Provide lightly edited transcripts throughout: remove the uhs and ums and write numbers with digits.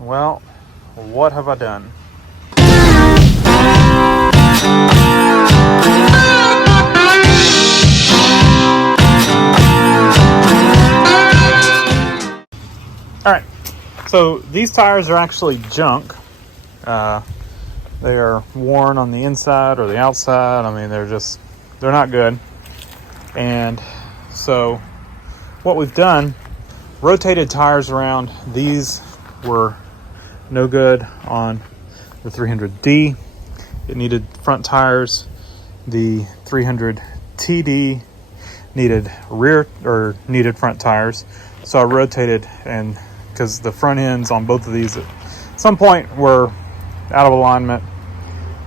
Well, what have I done? All right, so these tires are actually junk. They are worn on the inside or the outside. I mean, they're not good. And so what we've done, rotated tires around. These were no good on the 300D. It needed front tires. The 300 TD needed front tires. So I rotated, and because the front ends on both of these at some point were out of alignment.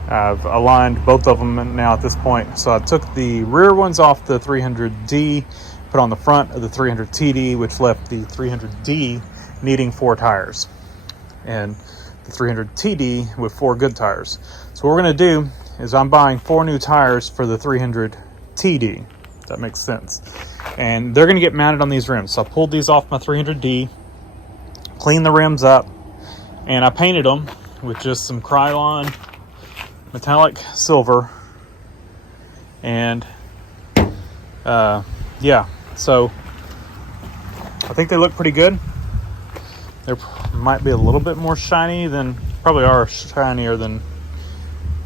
I've aligned both of them now at this point. So I took the rear ones off the 300D, put on the front of the 300 TD, which left the 300D needing 4 tires, and the 300 TD with 4 good tires. So what we're going to do is I'm buying 4 new tires for the 300 TD. If that makes sense. And they're going to get mounted on these rims. So I pulled these off my 300D, cleaned the rims up, and I painted them with just some Krylon metallic silver. And yeah, so I think they look pretty good. They might be a little bit more shiny than, probably are shinier than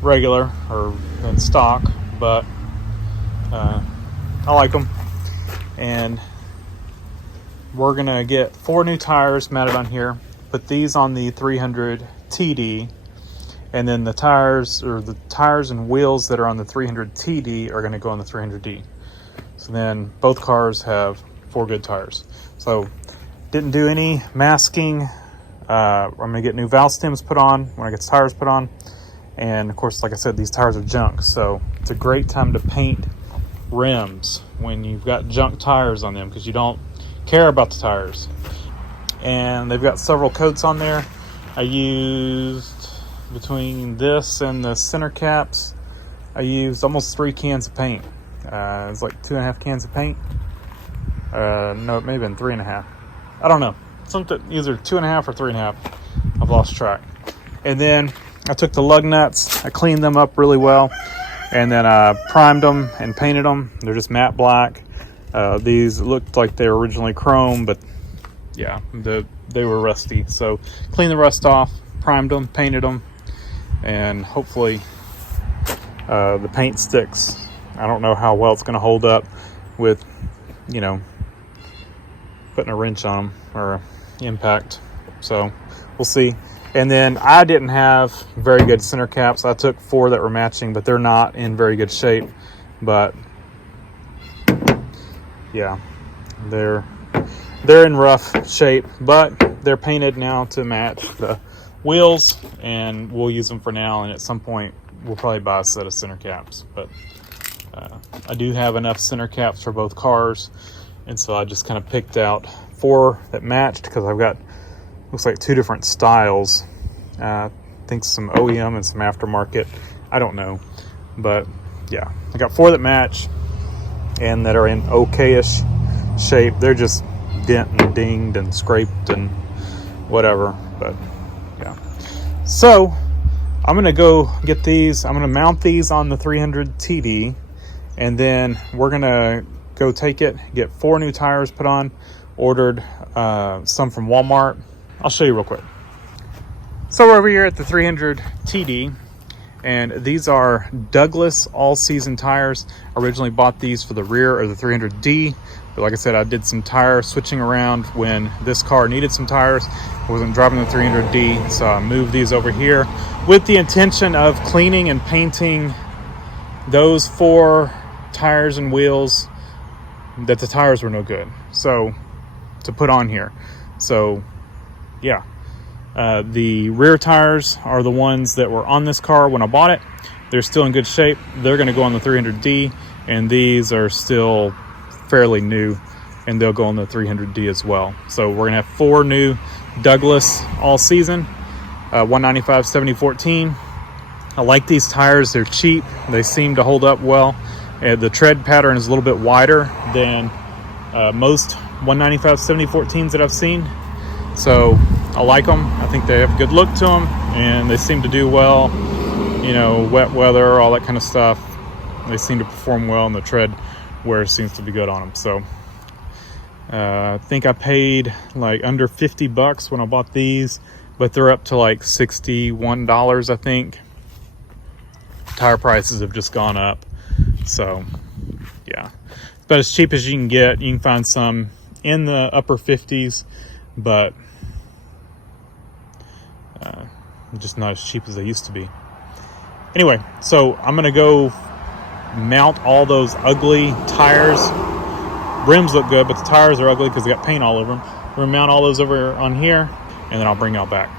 regular or than stock, but I like them. And we're gonna get 4 new tires mounted on here, put these on the 300 TD, and then the tires and wheels that are on the 300 TD are gonna go on the 300D. So then both cars have 4 good tires. So didn't do any masking. I'm gonna get new valve stems put on when I get the tires put on. And of course, like I said, these tires are junk. So it's a great time to paint rims when you've got junk tires on them, because you don't care about the tires. And they've got several coats on there. I used, between this and the center caps, I used almost 3 cans of paint. It's like 2.5 cans of paint. No, it may have been 3.5. I don't know. Something either 2.5 or 3.5. I've lost track. And then I took the lug nuts. I cleaned them up really well, and then I primed them and painted them. They're just matte black. These looked like they were originally chrome, but yeah, they were rusty. So cleaned the rust off, primed them, painted them, and hopefully the paint sticks. I don't know how well it's going to hold up with, putting a wrench on them or impact. So we'll see. And then I didn't have very good center caps. I took 4 that were matching, but they're not in very good shape. But yeah, they're in rough shape, but they're painted now to match the wheels, and we'll use them for now. And at some point, we'll probably buy a set of center caps. But I do have enough center caps for both cars, and so I just kind of picked out 4 that matched, because I've got, looks like 2 different styles. I think some OEM and some aftermarket. I don't know. But yeah, I got 4 that match and that are in okay-ish shape. They're just dent and dinged and scraped and whatever. But yeah. So I'm going to go get these. I'm going to mount these on the 300 TD, and then we're going to go take it, get 4 new tires put on. Ordered some from Walmart. I'll show you real quick. So we're over here at the 300 TD, and these are Douglas all-season tires. I originally bought these for the rear of the 300D, but like I said, I did some tire switching around when this car needed some tires. I wasn't driving the 300D, so I moved these over here with the intention of cleaning and painting those 4 tires and wheels that the tires were no good, so to put on here. So yeah, the rear tires are the ones that were on this car when I bought it. They're still in good shape. They're going to go on the 300D, and these are still fairly new, and they'll go on the 300D as well. So we're going to have 4 new Douglas all season, 195 7014. I like these tires. They're cheap. They seem to hold up well. The tread pattern is a little bit wider than most 195 7014s that I've seen. So I like them. I think they have a good look to them, and they seem to do well. You know, wet weather, all that kind of stuff. They seem to perform well, and the tread wear seems to be good on them. So I think I paid like under $50 when I bought these, but they're up to like $61, I think. Tire prices have just gone up. So yeah, it's about as cheap as you can get. You can find some in the upper 50s, but just not as cheap as they used to be. Anyway, so I'm gonna go mount all those ugly tires. Rims look good, but the tires are ugly because they got paint all over them. We're gonna mount all those over on here, and then I'll bring y'all back.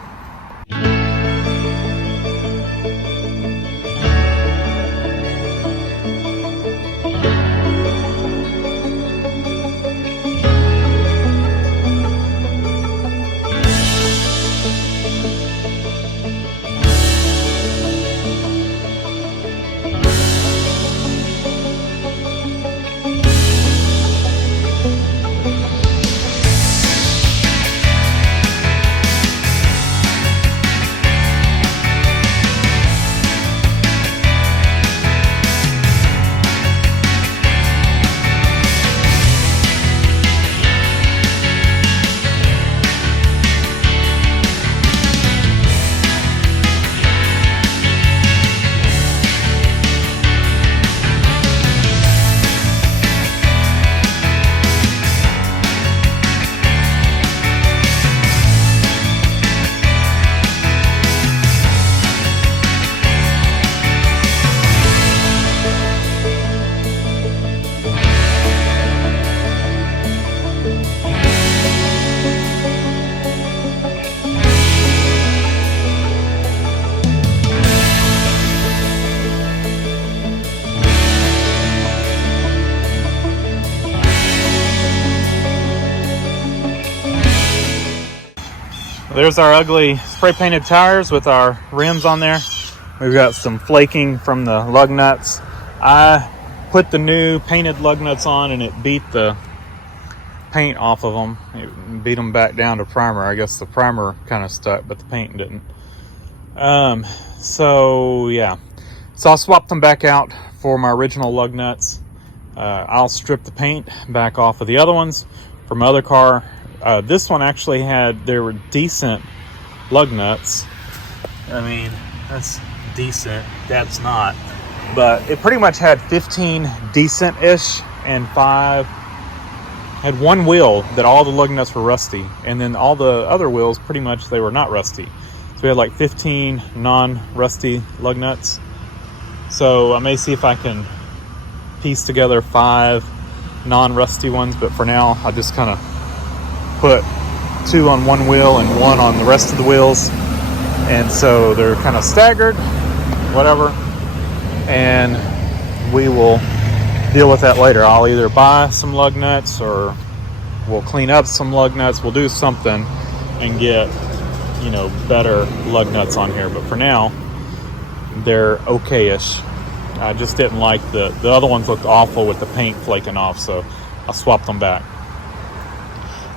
There's our ugly spray painted tires with our rims on there. We've got some flaking from the lug nuts. I put the new painted lug nuts on and it beat the paint off of them. It beat them back down to primer. I guess the primer kind of stuck, but the paint didn't. So yeah, so I'll swap them back out for my original lug nuts. I'll strip the paint back off of the other ones from my other car. This one actually there were decent lug nuts. I mean, that's decent. That's not. But it pretty much had 15 decent-ish and 5 had one wheel that all the lug nuts were rusty. And then all the other wheels, pretty much, they were not rusty. So we had like 15 non-rusty lug nuts. So I may see if I can piece together 5 non-rusty ones. But for now, I just kind of put 2 on one wheel and 1 on the rest of the wheels, and so they're kind of staggered, whatever, and we will deal with that later. I'll either buy some lug nuts or we'll clean up some lug nuts. We'll do something and get, you know, better lug nuts on here, but for now they're okay-ish. I just didn't like the other ones looked awful with the paint flaking off, so I'll swap them back.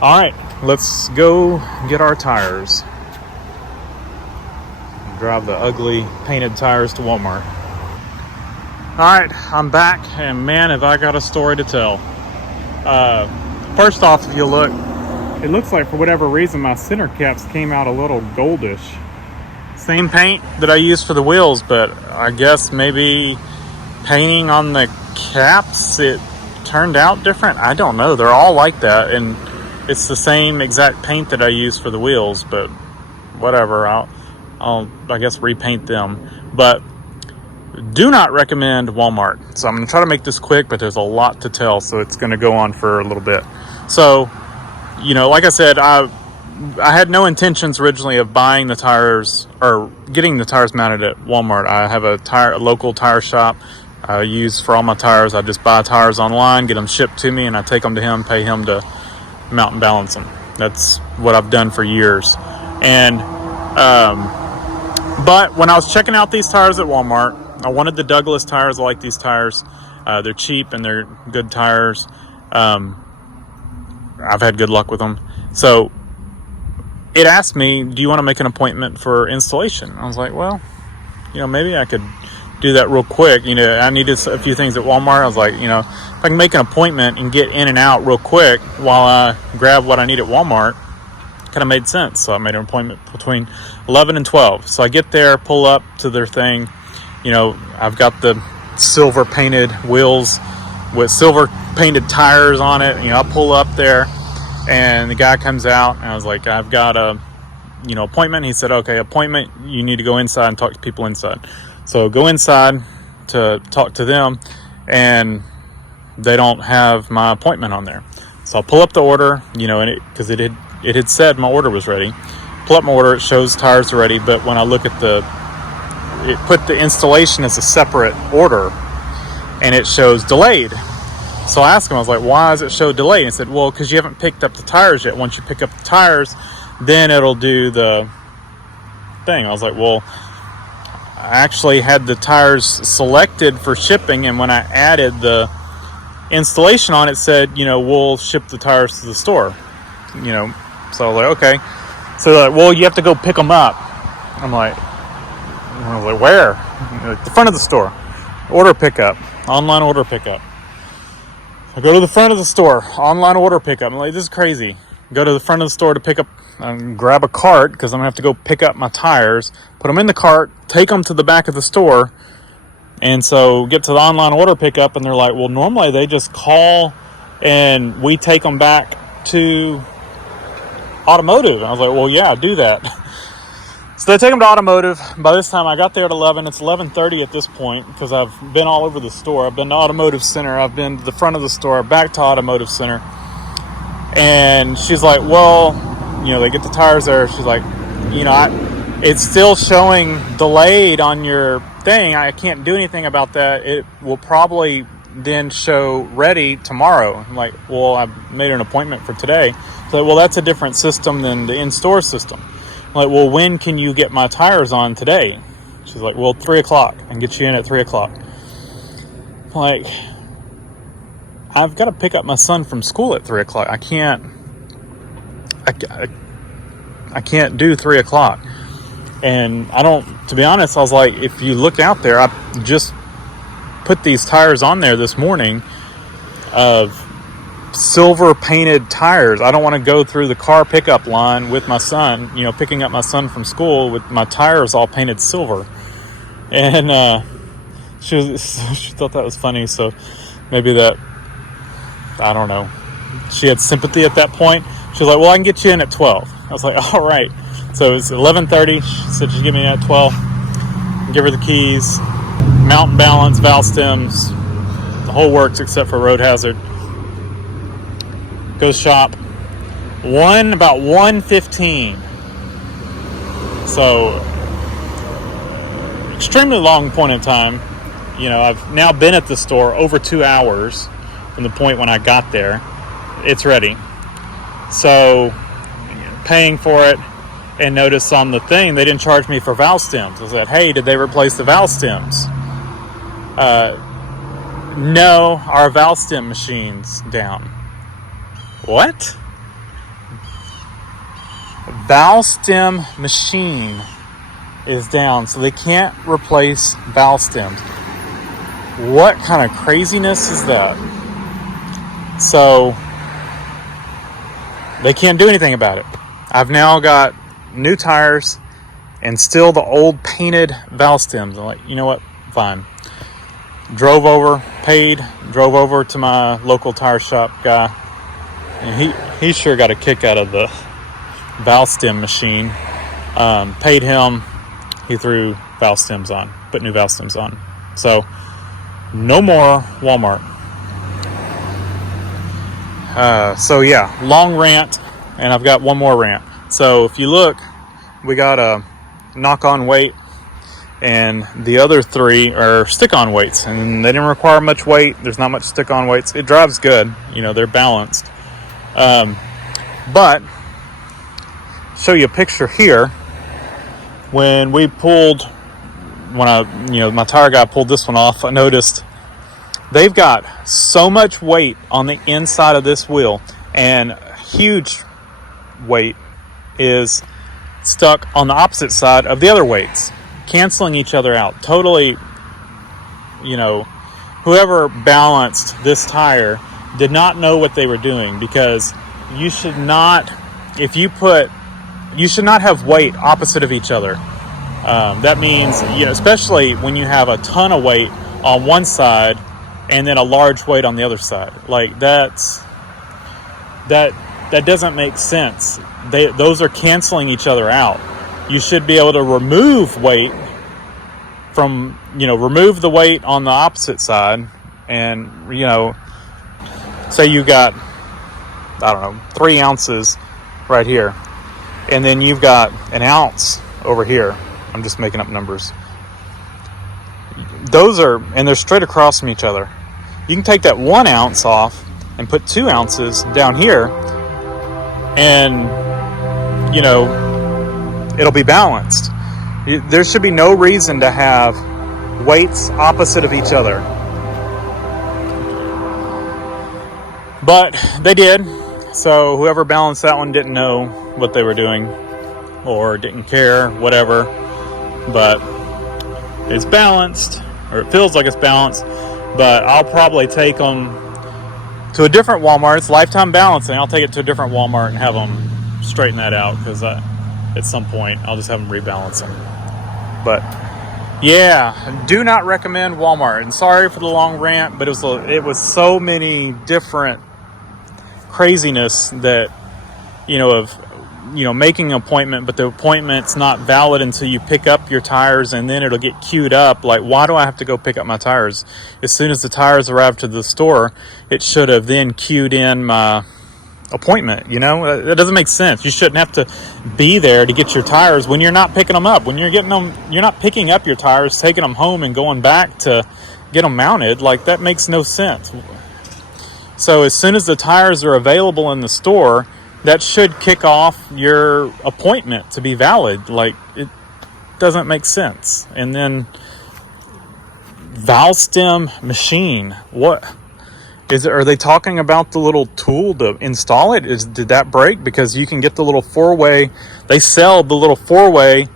All right, let's go get our tires. Drive the ugly painted tires to Walmart. All right, I'm back, and man, have I got a story to tell. First off, if you look, it looks like for whatever reason my center caps came out a little goldish. Same paint that I used for the wheels, but I guess maybe painting on the caps, it turned out different. I don't know. They're all like that, and it's the same exact paint that I use for the wheels, but whatever. I'll I guess repaint them. But do not recommend Walmart. So I'm going to try to make this quick, but there's a lot to tell, so it's going to go on for a little bit. So, you know, like I said, I had no intentions originally of buying the tires or getting the tires mounted at Walmart. I have a local tire shop I use for all my tires. I just buy tires online, get them shipped to me, and I take them to him, pay him to mount and balance them. That's what I've done for years. And but when I was checking out these tires at Walmart, I wanted the Douglas tires. I like these tires. They're cheap and they're good tires. I've had good luck with them. So it asked me, do you want to make an appointment for installation? I was like, well, maybe I could do that real quick. I needed a few things at Walmart. I was like, if I can make an appointment and get in and out real quick while I grab what I need at Walmart, kind of made sense. So I made an appointment between 11 and 12. So I get there, pull up to their thing. I've got the silver painted wheels with silver painted tires on it. I pull up there and the guy comes out and I was like, I've got a appointment. He said, okay, appointment, you need to go inside and talk to people inside. So go inside to talk to them, and they don't have my appointment on there. So I'll pull up the order, and because it had said my order was ready. Pull up my order, it shows tires are ready, but when I look at it put the installation as a separate order, and it shows delayed. So I asked him, I was like, why does it show delayed? And he said, well, because you haven't picked up the tires yet. Once you pick up the tires, then it'll do the thing. I was like, well, I actually had the tires selected for shipping, and when I added the installation on, it said, we'll ship the tires to the store. So I was like, okay. So they're like, well, you have to go pick them up. I was like, where? Like, the front of the store. Order pickup. Online order pickup. I go to the front of the store. Online order pickup. I'm like, this is crazy. Go to the front of the store to pick up, grab a cart, because I'm going to have to go pick up my tires, put them in the cart, take them to the back of the store. And so get to the online order pickup, and they're like, well, normally they just call and we take them back to Automotive. And I was like, well, yeah, do that. So they take them to Automotive. By this time, I got there at 11. It's 11:30 at this point, because I've been all over the store. I've been to Automotive Center. I've been to the front of the store, back to Automotive Center. And she's like, well, they get the tires there. She's like, it's still showing delayed on your thing. I can't do anything about that. It will probably then show ready tomorrow. I'm like, well, I made an appointment for today. So, well, that's a different system than the in-store system. I'm like, well, when can you get my tires on today? She's like, well, 3 o'clock. I can get you in at 3 o'clock. I'm like, I've got to pick up my son from school at 3 o'clock. I can't do 3 o'clock. And to be honest, I was like, if you look out there, I just put these tires on there this morning of silver painted tires. I don't want to go through the car pickup line with my son, picking up my son from school with my tires all painted silver. And she thought that was funny. So maybe that, I don't know. She had sympathy at that point. She was like, well, I can get you in at 12. I was like, all right. So it's 11:30. She said she'd give me at 12. Give her the keys, mount and balance, valve stems, the whole works except for road hazard. Go shop. About 1:15. So extremely long point in time. I've now been at the store over 2 hours from the point when I got there. It's ready. So paying for it, and notice on the thing they didn't charge me for valve stems. I said, hey, did they replace the valve stems? No, our valve stem machine's down. What? Valve stem machine is down, so they can't replace valve stems. What kind of craziness is that? So they can't do anything about it. I've now got new tires and still the old painted valve stems. I'm like, you know what? Fine. Drove over to my local tire shop guy, and he sure got a kick out of the valve stem machine. Paid him. He threw valve stems on, put new valve stems on. So no more Walmart. So yeah, long rant, and I've got one more rant. So if you look, we got a knock-on weight, and the other three are stick-on weights, and they didn't require much weight. There's not much stick-on weights. It drives good. They're balanced. But show you a picture here. When my tire guy pulled this one off, I noticed they've got so much weight on the inside of this wheel, and huge weight is stuck on the opposite side of the other weights, canceling each other out. Totally, whoever balanced this tire did not know what they were doing, because you should not have weight opposite of each other. That means, especially when you have a ton of weight on one side and then a large weight on the other side. Like that doesn't make sense. Those are canceling each other out. You should be able to remove weight from, remove the weight on the opposite side, and, say you got, 3 ounces right here, and then you've got an ounce over here. I'm just making up numbers. And they're straight across from each other. You can take that 1 ounce off and put 2 ounces down here, and, it'll be balanced. There should be no reason to have weights opposite of each other. But they did. So whoever balanced that one didn't know what they were doing, or didn't care, whatever. But it's balanced, or it feels like it's balanced. But I'll probably take them to a different Walmart. It's lifetime balancing. I'll take it to a different Walmart and have them straighten that out, because at some point I'll just have them rebalance them. But yeah, do not recommend Walmart. And sorry for the long rant, but it was so many different craziness that, making an appointment, but the appointment's not valid until you pick up your tires, and then it'll get queued up. Like, why do I have to go pick up my tires? As soon as the tires arrive to the store, it should have then queued in my appointment. That doesn't make sense. You shouldn't have to be there to get your tires when you're not picking them up. When you're getting them, you're not picking up your tires, taking them home and going back to get them mounted. Like, that makes no sense. So as soon as the tires are available in the store, that should kick off your appointment to be valid. Like, it doesn't make sense. And then valve stem machine, what is it? Are they talking about the little tool to install it? Did that break? Because you can get the little 4-way, they sell the little 4-way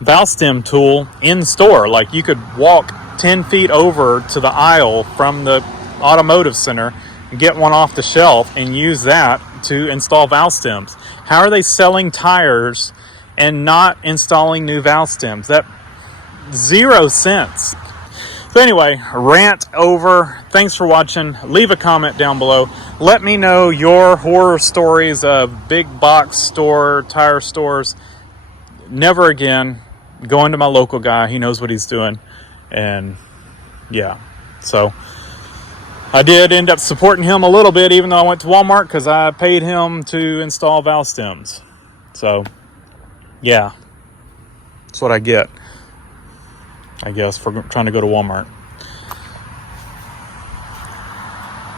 valve stem tool in store. Like, you could walk 10 feet over to the aisle from the Automotive Center, get one off the shelf, and use that to install valve stems. How are they selling tires and not installing new valve stems? That 0 sense. So anyway, rant over. Thanks for watching. Leave a comment down below. Let me know your horror stories of big box store, tire stores. Never again. Going to my local guy. He knows what he's doing. And yeah, so I did end up supporting him a little bit, even though I went to Walmart, because I paid him to install valve stems. So, yeah, that's what I get, I guess, for trying to go to Walmart.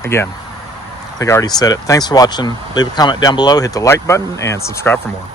Again, I think I already said it. Thanks for watching. Leave a comment down below, hit the like button, and subscribe for more.